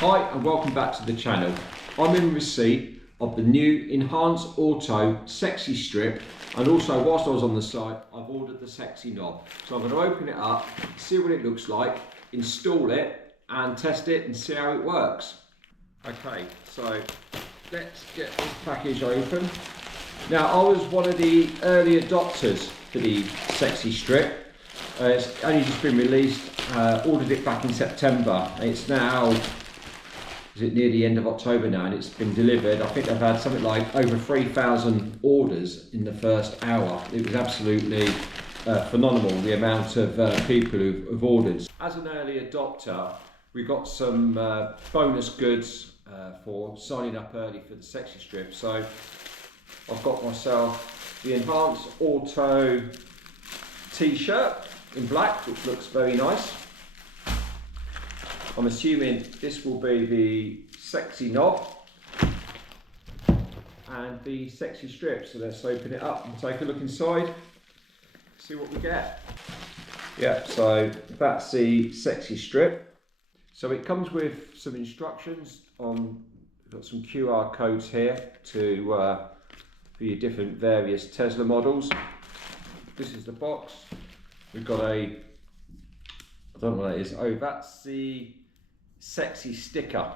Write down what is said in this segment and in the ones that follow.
Hi and welcome back to the channel. I'm in receipt of the new Enhanced Auto Sexy Strip, and also whilst I was on the site I've ordered the Sexy Knob. So I'm going to open it up, see what it looks like, install it and test it and see how it works. Okay, so let's get this package open. Now I was one of the early adopters for the Sexy Strip. It's only just been released, ordered it back in September. It's now near the end of October now and it's been delivered. I think they've had something like over 3,000 orders in the first hour. It was absolutely phenomenal, the amount of people who've ordered. As an early adopter, we got some bonus goods for signing up early for the Sexy Strip. So I've got myself the Enhanced Auto t-shirt in black, which looks very nice. I'm assuming this will be the Sexy Knob and the Sexy Strip. So let's open it up and take a look inside, see what we get. Yeah, so that's the Sexy Strip. So it comes with some instructions on, we've got some QR codes here to for your different various Tesla models. This is the box. We've got a, I don't know what that is. Oh, that's the Sexy sticker,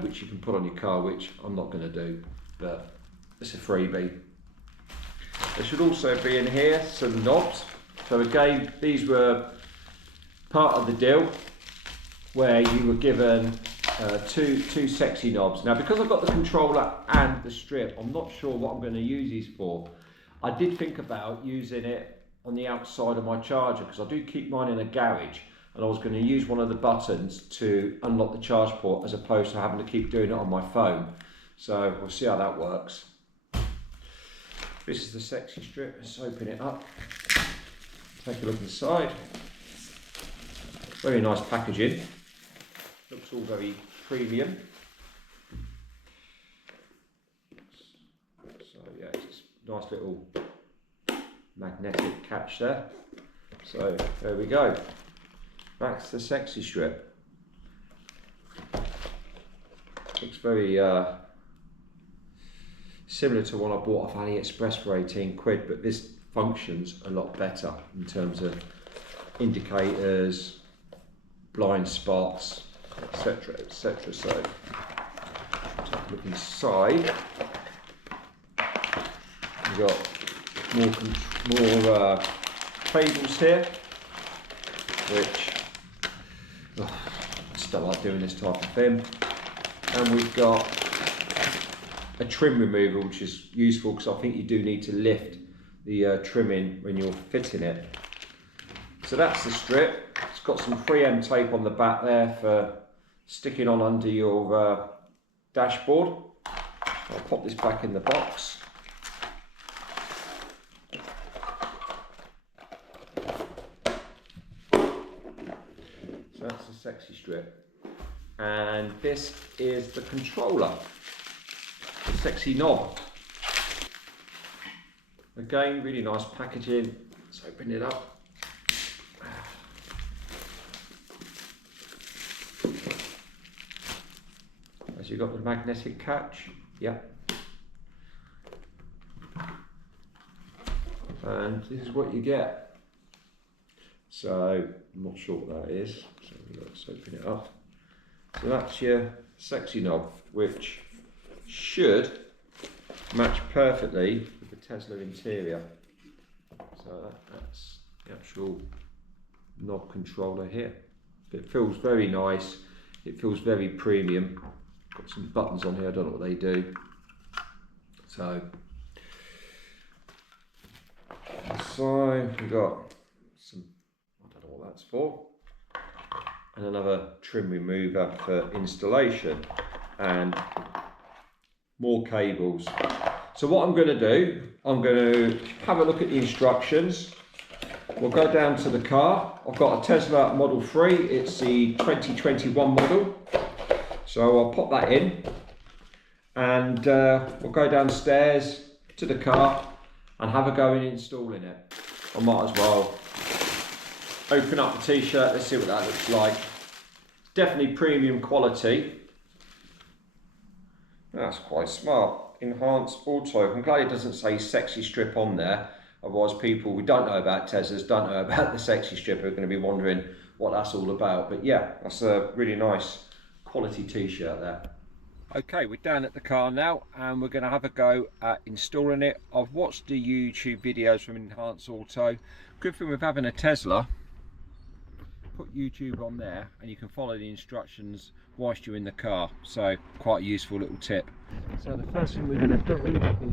which you can put on your car, which I'm not going to do, but it's a freebie. There should also be in here some knobs. So again, these were part of the deal where you were given two Sexy knobs. Now because I've got the controller and the strip, I'm not sure what I'm going to use these for. I did think about using it on the outside of my charger because I do keep mine in a garage, and I was going to use one of the buttons to unlock the charge port as opposed to having to keep doing it on my phone. So we'll see how that works. This is the Sexy Strip. Let's open it up, take a look inside. Very nice packaging, looks all very premium. So yeah, it's a nice little magnetic catch there. So there we go. That's the Sexy Strip. Looks very similar to one I bought off AliExpress for 18 quid, but this functions a lot better in terms of indicators, blind spots, etc, etc. So take a look inside. We've got more cables here, which I just don't like doing this type of thing. And we've got a trim remover, which is useful because I think you do need to lift the trimming when you're fitting it. So that's the strip. It's got some 3M tape on the back there for sticking on under your dashboard. I'll pop this back in the box. So that's the Sexy Strip. And this is the controller, the Sexy Knob. Again, really nice packaging. Let's open it up. As you've got the magnetic catch, yep. And this is what you get. So I'm not sure what that is. So let's open it up. So that's your Sexy Knob, which should match perfectly with the Tesla interior. So that's the actual knob controller here. It feels very nice. It feels very premium. Got some buttons on here, I don't know what they do. So inside we've got some, I don't know what that's for, and another trim remover for installation, and more cables. So what I'm going to do, I'm going to have a look at the instructions. We'll go down to the car. I've got a Tesla Model 3, it's the 2021 model. So I'll pop that in and we'll go downstairs to the car and have a go in installing it. I might as well open up the t-shirt, let's see what that looks like. Definitely premium quality. That's quite smart. Enhanced Auto. I'm glad it doesn't say Sexy Strip on there. Otherwise people who don't know about Teslas, don't know about the Sexy Strip, are going to be wondering what that's all about. But yeah, that's a really nice quality t-shirt there. Okay, we're down at the car now and we're going to have a go at installing it. I've watched the YouTube videos from Enhanced Auto. Good thing with having a Tesla, put YouTube on there and you can follow the instructions whilst you're in the car. So quite a useful little tip. So the first thing we're going to do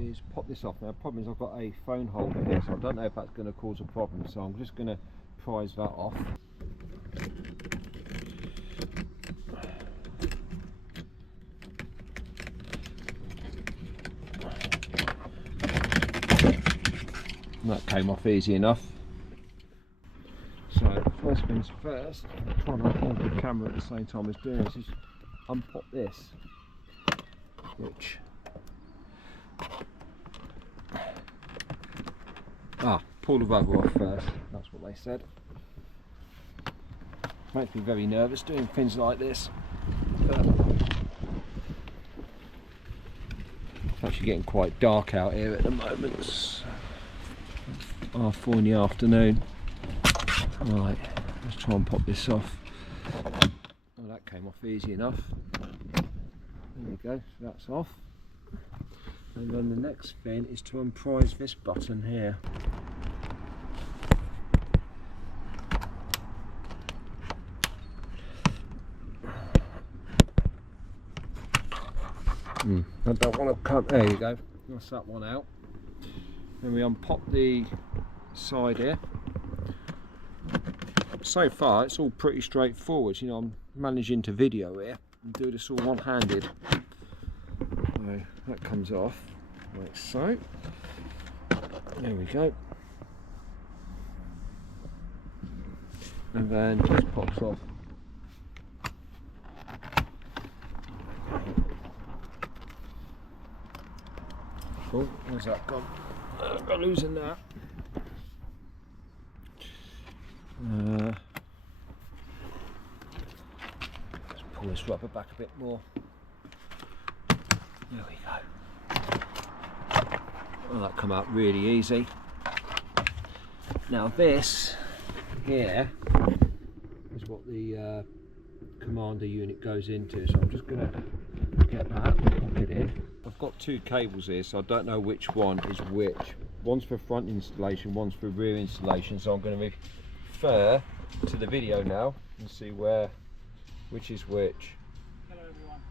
is pop this off. Now the problem is I've got a phone holder here, so I don't know if that's going to cause a problem. So I'm just going to prise that off. That came off easy enough. So first things first, I'm trying to hold the camera at the same time as doing this, is unpop this, which pull the rubber off first, that's what they said. Makes me very nervous doing things like this. It's actually getting quite dark out here at the moment. It's 4:30 in the afternoon. Right, let's try and pop this off. Oh, that came off easy enough. There we go, so that's off. And then the next thing is to unprise this button here. I don't want to cut, there you go, that's that one out. Then we unpop the side here. So far it's all pretty straightforward, you know, I'm managing to video here and do this all one-handed. So that comes off like so. There we go. And then just pops off. Oh, where's that gone? I'm losing that. Let's pull this rubber back a bit more. There we go. Well, that come out really easy. Now this here is what the commander unit goes into, so I'm just going to get that, pop it in. I've got two cables here, so I don't know which one is which. One's for front installation, one's for rear installation, so I'm going to refer to the video now and see which is which. Hello everyone.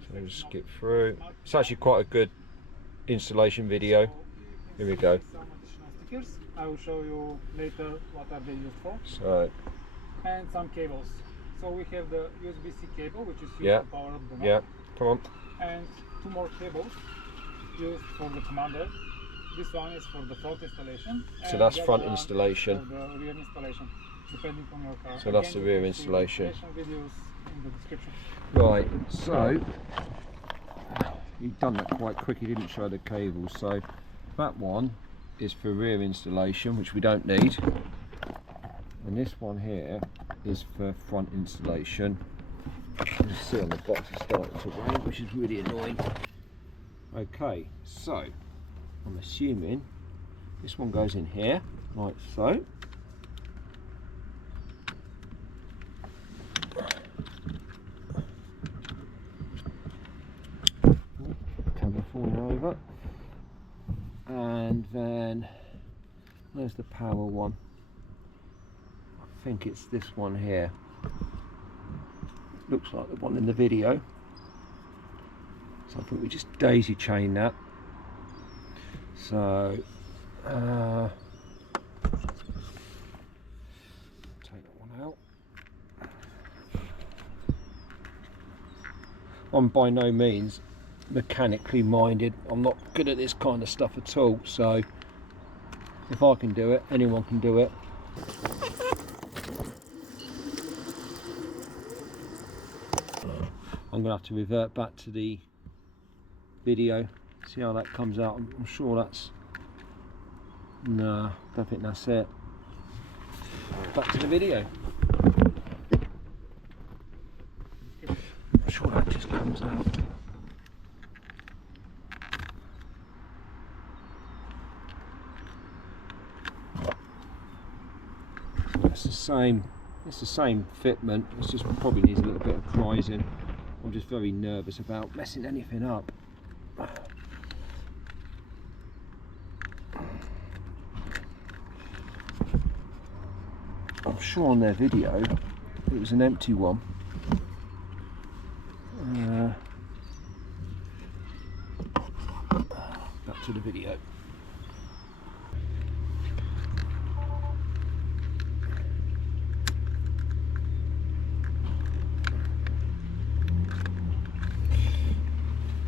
So I'll just skip through. It's actually quite a good installation video. Here we go. Some additional stickers. I will show you later what are they used for. So, and some cables. So we have the USB-C cable, which is used yeah, to power up the knob. yeah, come on. And two more cables used for the commander. This one is for the front installation. So that's front installation. For the rear installation, depending on your car. So that's the rear installation. Videos in the description. Right, so you've done that quite quick, you didn't show the cables. So that one is for rear installation, which we don't need. And this one here is for front installation. You can see on the box it's starting to rain, which is really annoying. Okay, so I'm assuming this one goes in here, like so. Camera falling over. And then, where's the power one? I think it's this one here. Looks like the one in the video. So I think we just daisy chain that. So take that one out. I'm by no means mechanically minded. I'm not good at this kind of stuff at all, so if I can do it, anyone can do it. I'm gonna have to revert back to the video, see how that comes out. I'm sure that's, no, I don't think that's it. Back to the video. sure that just comes out. It's the same fitment, it just probably needs a little bit of prizing. I'm just very nervous about messing anything up. I'm sure on their video it was an empty one. Back to the video.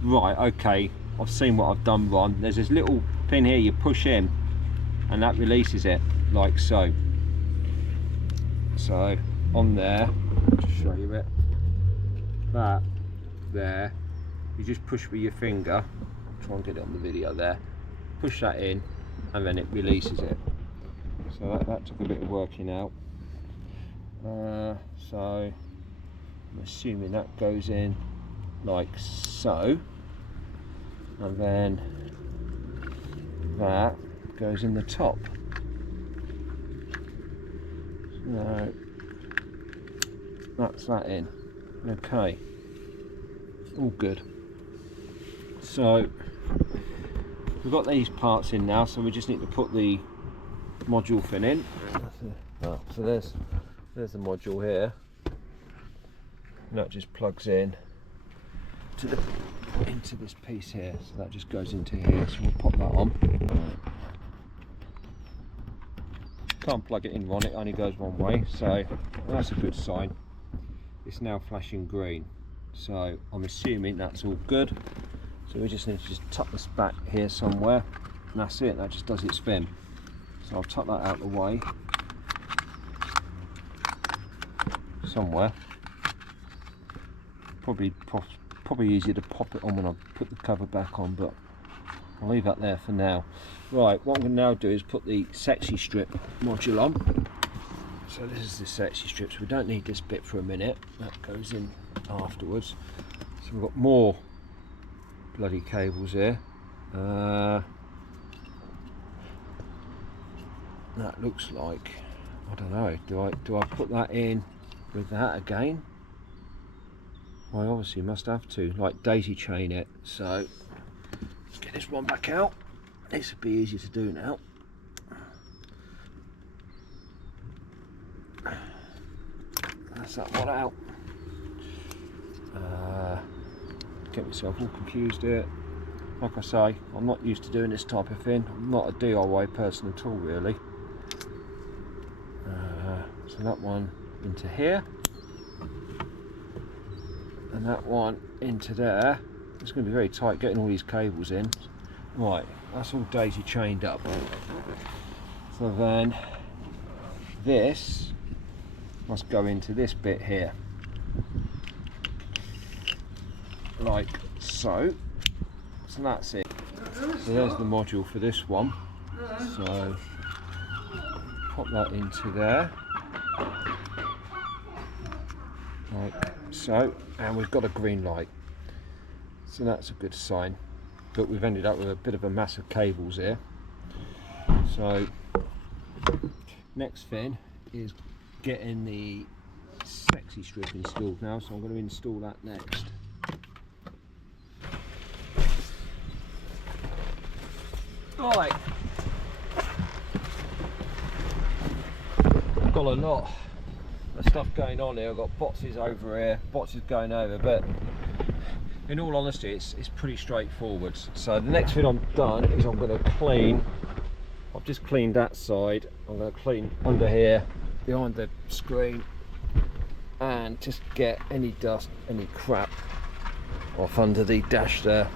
Right, okay, I've seen what I've done wrong. There's this little pin here you push in and that releases it, like so. So on there, I'll just show you it. That there, you just push with your finger. I'll try and get it on the video there. Push that in and then it releases it. So that took a bit of working out. So I'm assuming that goes in like so. And then that goes in the top. So that's that in. Okay, all good. So we've got these parts in now, so we just need to put the module fin in. So there's the module here, and that just plugs in to into this piece here, so that just goes into here, so we'll pop that on. Can't plug it in one, it only goes one way, so that's a good sign. It's now flashing green, so I'm assuming that's all good. So we just need to just tuck this back here somewhere, and that's it, that just does its spin. So I'll tuck that out of the way somewhere. Probably easier to pop it on when I put the cover back on, but I'll leave that there for now. Right, what I'm going to now do is put the S3XY Strip module on. So this is the S3XY Strip, so we don't need this bit for a minute, that goes in afterwards. So we've got more bloody cables here. That looks like, I don't know, do I put that in with that again? I obviously must have to, like, daisy chain it. So let's get this one back out. This would be easier to do now. That's that one out. Get myself all confused here. Like I say, I'm not used to doing this type of thing. I'm not a DIY person at all, really. So that one into here. And that one into there. It's going to be very tight getting all these cables in. Right, that's all daisy chained up. So then this must go into this bit here, like so. So that's it. So there's the module for this one. So pop that into there, like so, and we've got a green light. So that's a good sign. But we've ended up with a bit of a mass of cables here. So next thing is getting the S3XY Strip installed now, so I'm going to install that next. Right, I've got a lot of stuff going on here. I've got boxes over here, boxes going over, but in all honesty it's pretty straightforward. So the next thing I've done is I'm going to clean, I've just cleaned that side, I'm going to clean under here behind the screen and just get any dust, any crap off under the dash there.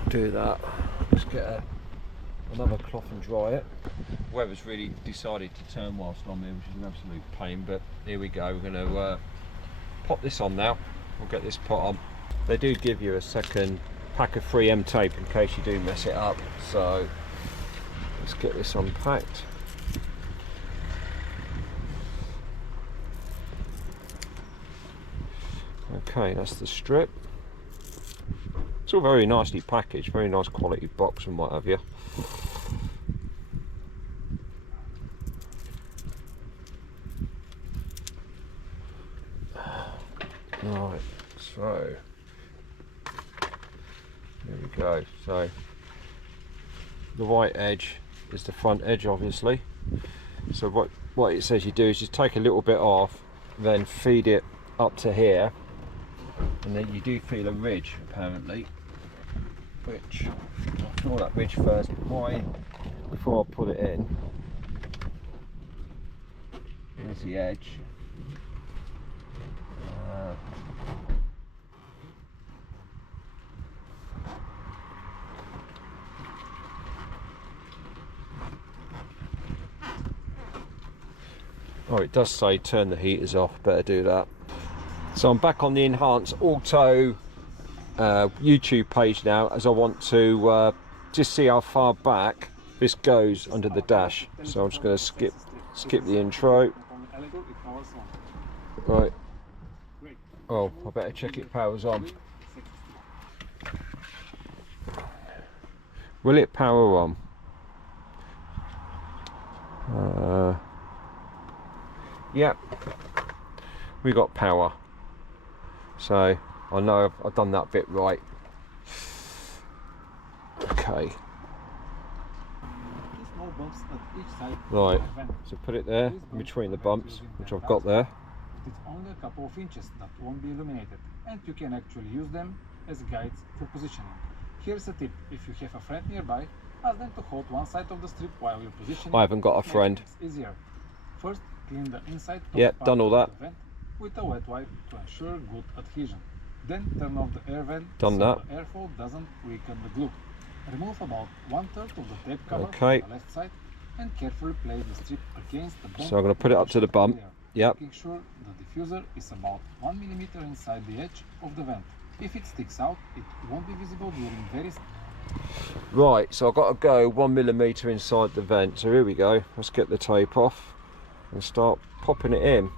I'll do that, just get another cloth and dry it. Weather's really decided to turn whilst I'm here, which is an absolute pain, but here we go. We're going to pop this on now. We'll get this put on. They do give you a second pack of 3M tape in case you do mess it up, so let's get this unpacked. Okay, that's the strip. It's all very nicely packaged, very nice quality box and what have you. Right, so there we go. So the white edge is the front edge, obviously. So what it says you do is just take a little bit off, then feed it up to here, and then you do feel a ridge apparently, which I'll feel that ridge first before I put it in. Here's the edge. Oh, it does say turn the heaters off, better do that. So I'm back on the Enhance Auto YouTube page now, as I want to just see how far back this goes under the dash. So I'm just going to skip the intro. Right. Oh, I better check it powers on. Will it power on? Yep, we got power, so I know I've done that bit right. Okay, right, so put it there in between the bumps, which I've got there. It's only a couple of inches that won't be illuminated, and you can actually use them as guides for positioning. Here's a tip: if you have a friend nearby, ask them to hold one side of the strip while you're positioning. I haven't got a friend. It's easier. First, clean the inside top yep, part done all that of the vent with a wet wipe to ensure good adhesion. Then turn off the air vent done so that. the airflow doesn't weaken the glue. Remove about 1/3 of the tape cover okay. from the left side and carefully place the strip against the bump. So I'm going to put it up to the bump. Yep. Making sure the diffuser is about 1 millimeter inside the edge of the vent. If it sticks out, it won't be visible during very... Right, so I've got to go 1 millimeter inside the vent. So here we go. Let's get the tape off and start popping it in.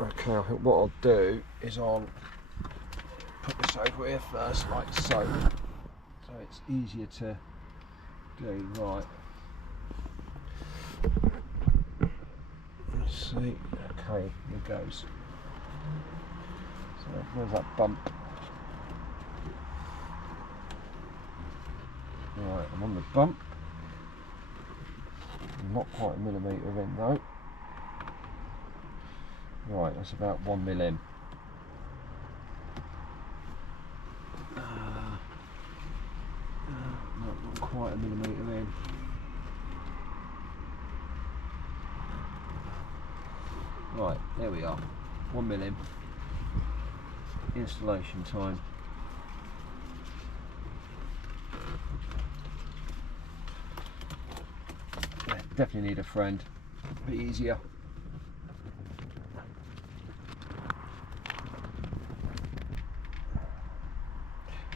Okay, I think what I'll do is I'll put this over here first, like so. So it's easier to do. Right. Let's see. Okay, here goes. So where's that bump? Right, I'm on the bump. I'm not quite a millimetre in though. Right, that's about 1 mil in. Not quite a millimetre in. Right, there we are. 1 mil in. Installation time. Yeah, definitely need a friend. A bit easier.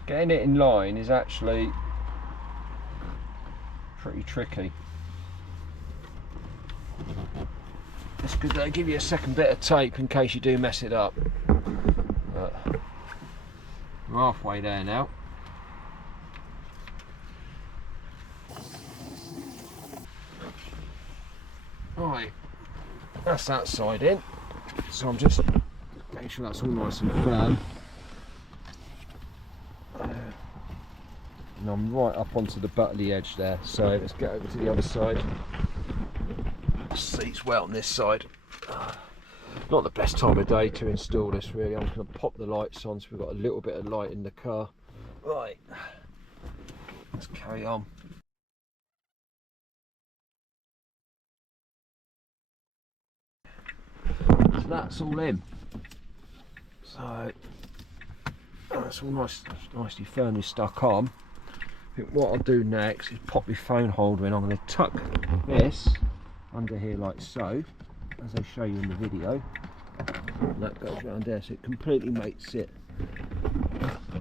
Getting it in line is actually pretty tricky. It's good that they give you a second bit of tape in case you do mess it up. But we're halfway there now. Right, that's that side in. So I'm just making sure that's all nice and firm. And I'm right up onto the butt of the edge there, so let's get over to the other side. Seats well on this side. Not the best time of day to install this really. I'm just going to pop the lights on so we've got a little bit of light in the car. Right, let's carry on. So that's all in. So that's all nicely firmly stuck on. I think what I'll do next is pop my phone holder in. I'm going to tuck this under here like so, as I show you in the video. And that goes around there, so it completely makes it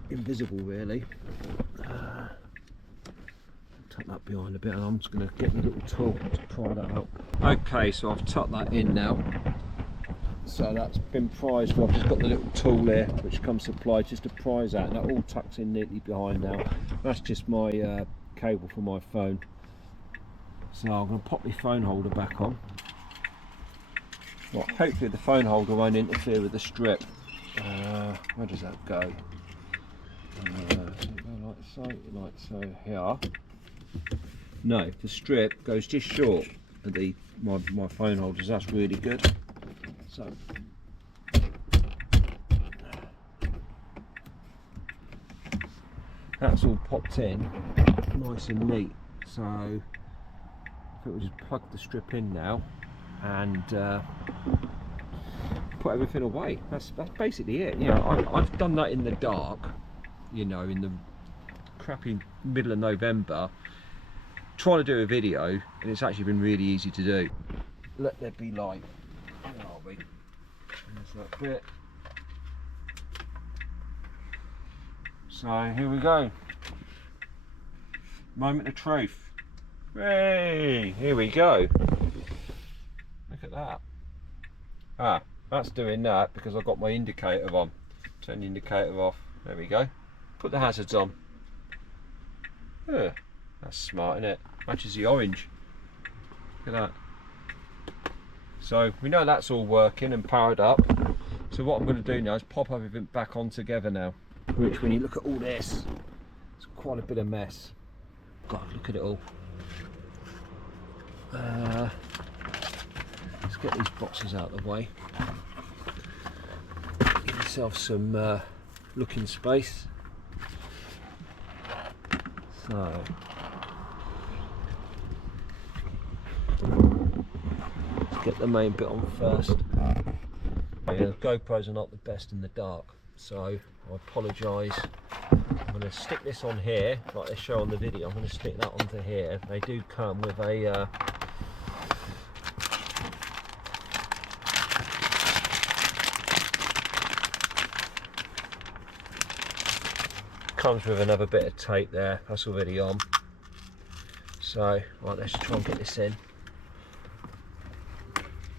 invisible really. Tuck that behind a bit, and I'm just going to get my little tool to pry that out. Okay, so I've tucked that in now. So that's been prized off. It's got the little tool there which comes supplied just to prise out, and that all tucks in neatly behind now. That's just my cable for my phone. So I'm going to pop my phone holder back on. Well, hopefully the phone holder won't interfere with the strip. Where does that go? Like so here. No, the strip goes just short of my phone holders. That's really good. So that's all popped in nice and neat. So if it will just plug the strip in now and put everything away. That's basically it. You know, I've done that in the dark, you know, in the crappy middle of November, trying to do a video, and it's actually been really easy to do. Let there be light. Where are we? There's that bit. So here we go. Moment of truth. Hey, here we go. Look at that. Ah, that's doing that because I've got my indicator on. Turn the indicator off. There we go. Put the hazards on. Yeah, that's smart, isn't it? Matches the orange. Look at that. So we know that's all working and powered up. So what I'm going to do now is pop everything back on together now. Which, when you look at all this, it's quite a bit of mess. God, look at it all. Let's get these boxes out of the way. Give yourself some looking space. So let's get the main bit on first. Yeah, GoPros are not the best in the dark, so I apologise. I'm going to stick this on here, like they show on the video. I'm going to stick that onto here. They do come with a comes with another bit of tape there. That's already on. So right, let's try and get this in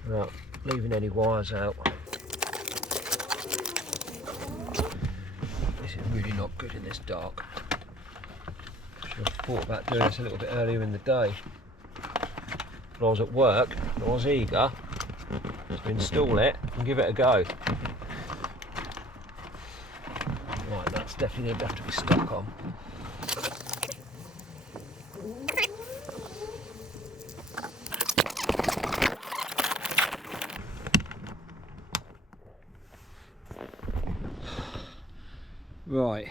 without leaving any wires out. This is really not good in this dark. Should have thought about doing this a little bit earlier in the day. But I was at work and I was eager to install it and give it a go. Right, that's definitely going to have to be stuck on. Right,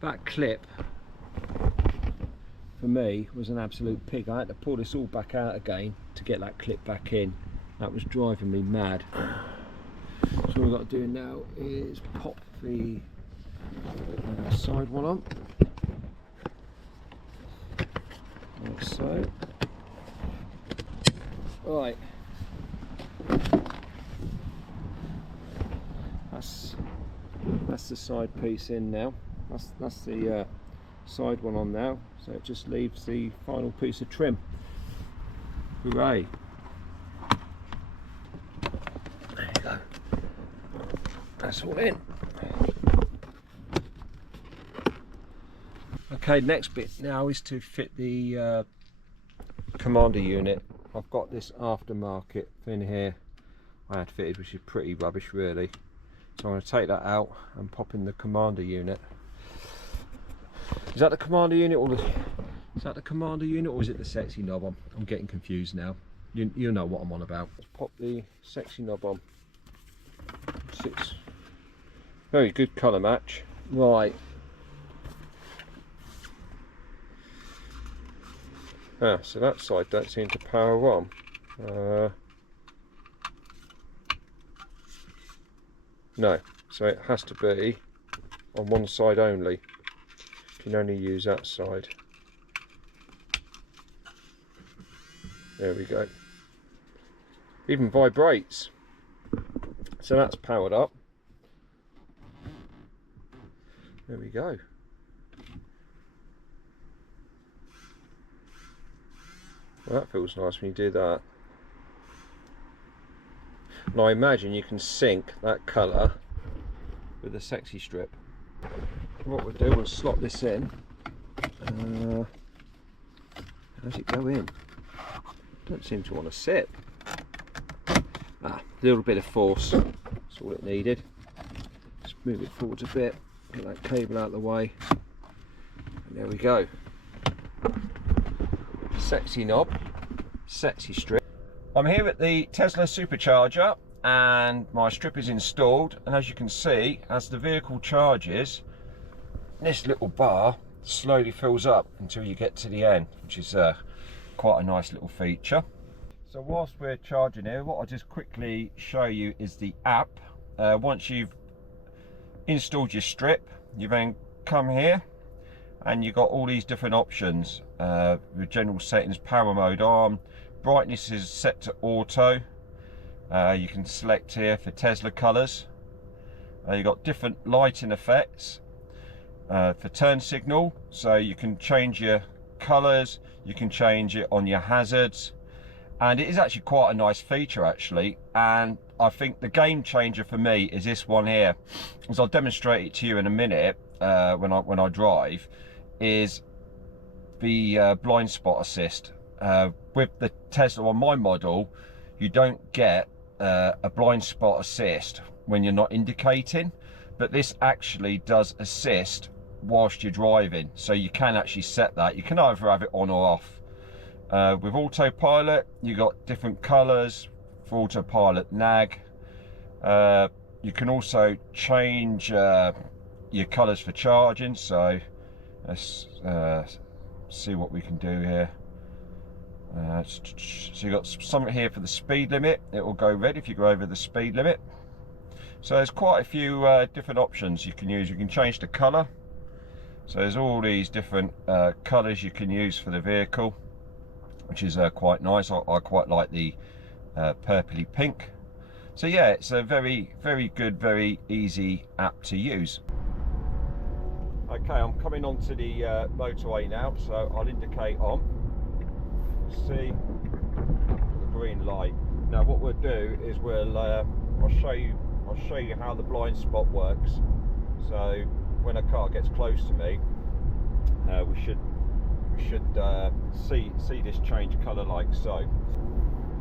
that clip for me was an absolute pig. I had to pull this all back out again to get that clip back in. That was driving me mad. So all we've got to do now is pop the side one on, like so. Right, that's the side piece in now. That's the side one on now. So it just leaves the final piece of trim. Hooray! There you go. That's all in. Okay, next bit now is to fit the commander unit. I've got this aftermarket thing here I had fitted, which is pretty rubbish really. So I'm going to take that out and pop in the commander unit. Is that the commander unit or is that the commander unit or is it the sexy knob? I'm getting confused now. You know what I'm on about. Let's pop the sexy knob on. Very good colour match. Right. Ah, so that side don't seem to power on. No, so it has to be on one side only. You can only use that side. There we go. Even vibrates. So that's powered up. There we go. Well, that feels nice when you do that. And I imagine you can sync that colour with the sexy strip. What we'll do, we'll slot this in. How's it go in? Don't seem to want to sit. A little bit of force, that's all it needed. Just move it forwards a bit, get that cable out of the way, and there we go. Sexy knob, sexy strip. I'm here at the Tesla supercharger and my strip is installed, and as you can see, as the vehicle charges, this little bar slowly fills up until you get to the end, which is quite a nice little feature. So whilst we're charging here, what I'll just quickly show you is the app. Once you've installed your strip, you then come here and you've got all these different options with general settings, power mode on, brightness is set to auto. You can select here for Tesla colours. You've got different lighting effects for turn signal, so you can change your colours, you can change it on your hazards, and it is actually quite a nice feature actually. And I think the game changer for me is this one here, as I'll demonstrate it to you in a minute when I drive, is the blind spot assist. With the Tesla on my model, you don't get a blind spot assist when you're not indicating, but this actually does assist whilst you're driving, so you can actually set that. You can either have it on or off. With Autopilot, you got different colours for Autopilot nag. You can also change your colours for charging, so let's see what we can do here. So you've got something here for the speed limit. It will go red if you go over the speed limit. So there's quite a few different options you can use. You can change the colour, so there's all these different colours you can use for the vehicle, which is quite nice. I quite like the purpley pink. So yeah, it's a very good, very easy app to use. Okay, I'm coming onto the motorway now, so I'll indicate on. See the green light. Now what we'll do is I'll show you how the blind spot works. So when a car gets close to me, we should see this change colour like so.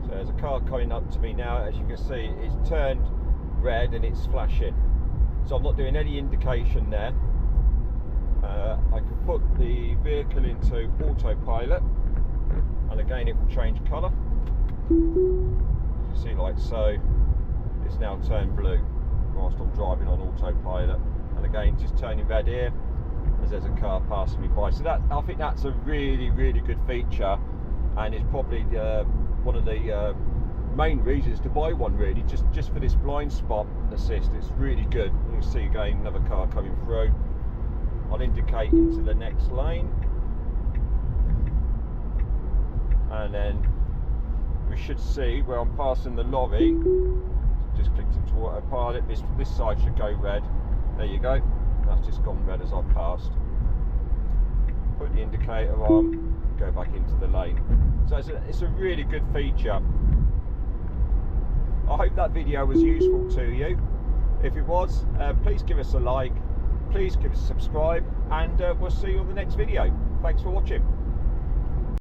So there's a car coming up to me now. As you can see, it's turned red and it's flashing. So I'm not doing any indication there. I can put the vehicle into autopilot, and again it will change colour. You see, like so, it's now turned blue whilst I'm driving on autopilot, and again just turning red here as there's a car passing me by. So that, I think that's a really good feature, and it's probably one of the main reasons to buy one, really, just for this blind spot assist. It's really good. You can see again another car coming through. I'll indicate into the next lane, and then we should see where I'm passing the lorry. Just clicked into autopilot. This side should go red. There you go. That's just gone red as I've passed. Put the indicator on, go back into the lane. So it's a really good feature. I hope that video was useful to you. If it was, please give us a like, please give us a subscribe, and we'll see you on the next video. Thanks for watching.